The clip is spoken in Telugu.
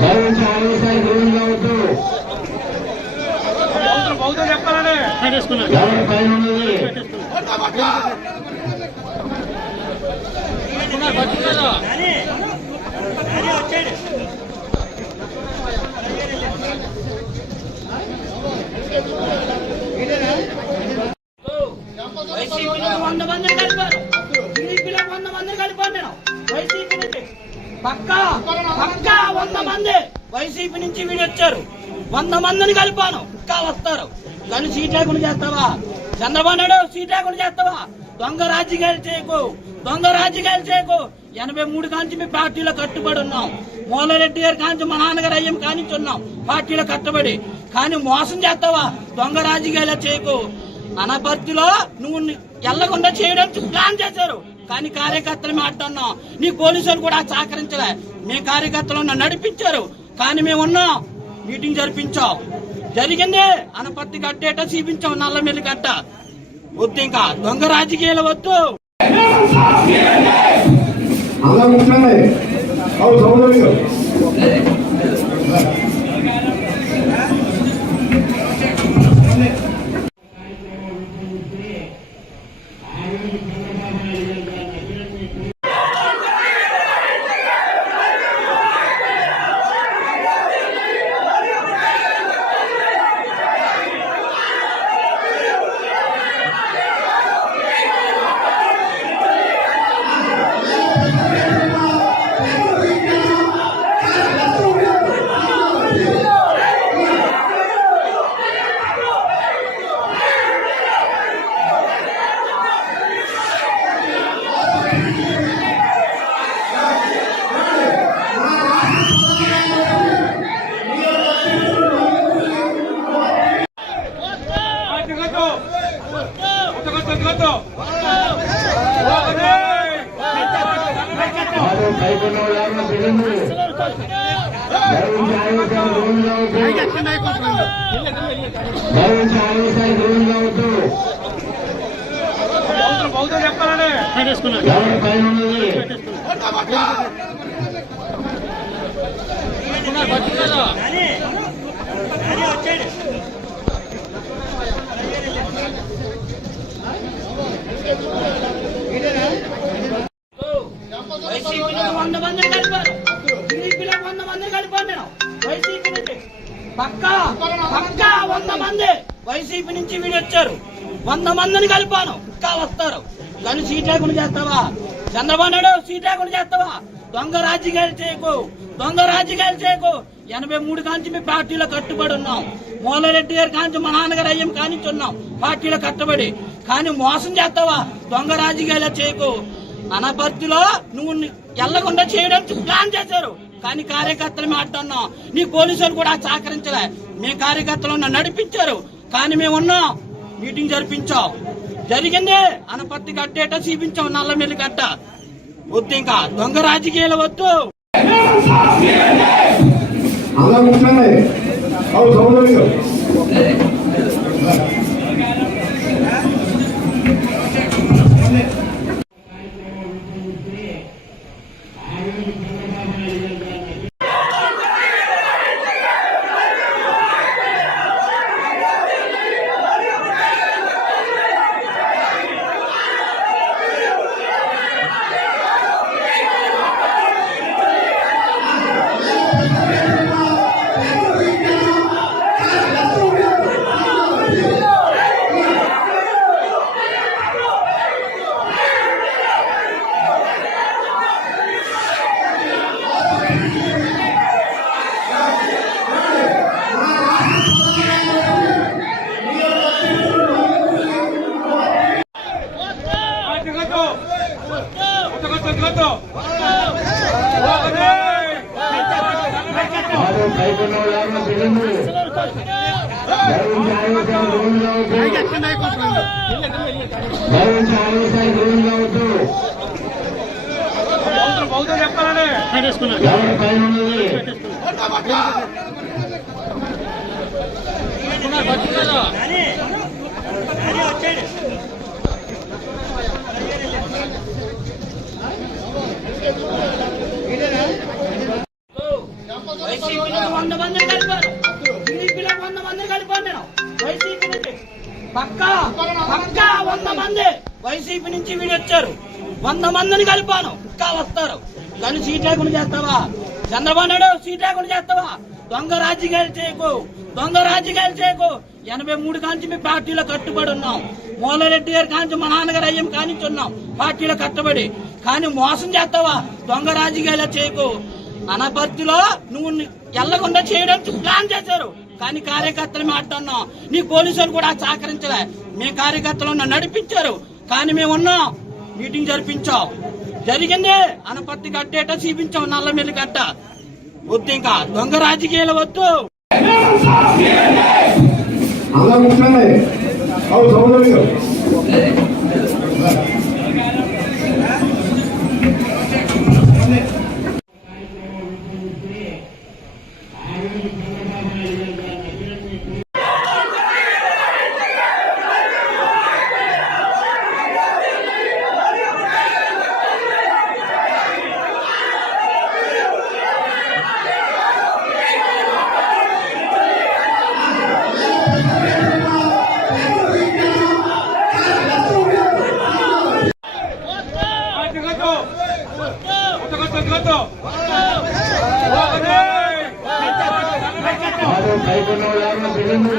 భావించి ఆవేశానికి రోజు కావద్దు ఎవరి పైన ఉన్నది వచ్చాడు వైసీపీ నుంచి వీడు వచ్చారు. వంద మందిని కలిపాను. ఇంకా వస్తారు. కానీ సీట్ లేకుండా చేస్తావా? చంద్రబాబు నాయుడు సీట్ లేకుండా చేస్తావా? దొంగ రాజకీయాలు చేయకు. దొంగ రాజకీయాలు చేయకు. ఎనభై మూడు కాంచి మీ పార్టీలో కట్టుబడి ఉన్నాం. మూలారెడ్డి గారి కాంచి మా నాన్నగారు అయ్యం కానించి ఉన్నాం. పార్టీలో కట్టుబడి. కానీ మోసం చేస్తావా? దొంగ రాజకీయాలు చేయకు. అనపర్తిలో నువ్వు ఎల్లకుండా చేయడానికి ప్లాన్ చేశారు. కానీ కార్యకర్తలు మాట్లాడినాం నీ పోలీసులు కూడా సహకరించలే. మీ కార్యకర్తలు నన్ను నడిపించారు. కానీ మేము ఉన్నాం మీటింగ్ జరిపించాం. జరిగింది అనుపత్తి కట్టేట చూపించాం నల్లమెల్లి కట్ట. వద్దు ఇంకా. దొంగ రాజకీయాలు వద్దు. అలా దయచేసి ఆవేశానికి గురి కావద్దు ఎవరి పైన ఉన్నది? పక్కా పక్కా వంద మంది వైసీపీ నుంచి వీడు వచ్చారు వంద మందిని కలిపాను. ఇంకా వస్తారు. కానీ సీట్ లేకుండా చేస్తావా? చంద్రబాబు నాయుడు సీట్ లేకుండా చేస్తావా? దొంగ రాజకీయాలు చేయకు. దొంగ రాజకీయాలు చేయకు. ఎనభై మూడు కాంచి మీ పార్టీలో కట్టుబడి ఉన్నాం. మూలారెడ్డి గారి కాంచి మా నాన్నగారు అయ్యం కానించి ఉన్నాం. పార్టీలో కట్టుబడి. కానీ మోసం చేస్తావా? దొంగ రాజకీయాలు చేయకు. అనపర్తిలో నువ్వు ఎల్లకుండా చేయడానికి ప్లాన్ చేశారు. కానీ కార్యకర్తలు మాట్లాడినాం నీ పోలీసులు కూడా సహకరించలే. మీ కార్యకర్తలు నడిపించారు. కానీ మేము ఉన్నాం మీటింగ్ జరిపించాం. జరిగింది. అనుపత్తి కట్టేట చూపించాం నల్లమెల్లి కట్ట. వద్దు ఇంకా. దొంగ రాజకీయాలు వద్దు. అలా దయచేసి ఆవేశానికి గురి కావద్దు ఎవరి పైన ఉన్నది వంద పక్కా పక్కా వంద మంది వైసీపీ నుంచి వీడు వచ్చారు వంద మందిని కలిపాను. ఇంకా వస్తారు. కానీ సీట్ లేకుండా చేస్తావా? చంద్రబాబు నాయుడు సీట్ లేకుండా చేస్తావా? దొంగ రాజకీయాలు చేయకు. దొంగ రాజకీయాలు చేయకు. ఎనభై మూడు కాంచి మీ పార్టీలో కట్టుబడి ఉన్నాం. మూలారెడ్డి గారి కాంచి మా నాన్నగారు అయ్యం కానించి ఉన్నాం. పార్టీలో కట్టుబడి. కానీ మోసం చేస్తావా? దొంగ రాజకీయాలు చేయకు. అనపర్తిలో నువ్వు ఎల్లకుండా చేయడానికి ప్లాన్ చేశారు. కానీ కార్యకర్తలు మాట్లాడినాం నీ పోలీసులు కూడా సహకరించలే. మీ కార్యకర్తలు నడిపించారు. కానీ మేము ఉన్నాం. మీటింగ్ జరిపించాం. జరిగింది అనుపత్తి కట్టేట చూపించాం నల్లమెల్లి కట్ట. వద్దు ఇంకా. దొంగ రాజకీయాలు వద్దు. అలా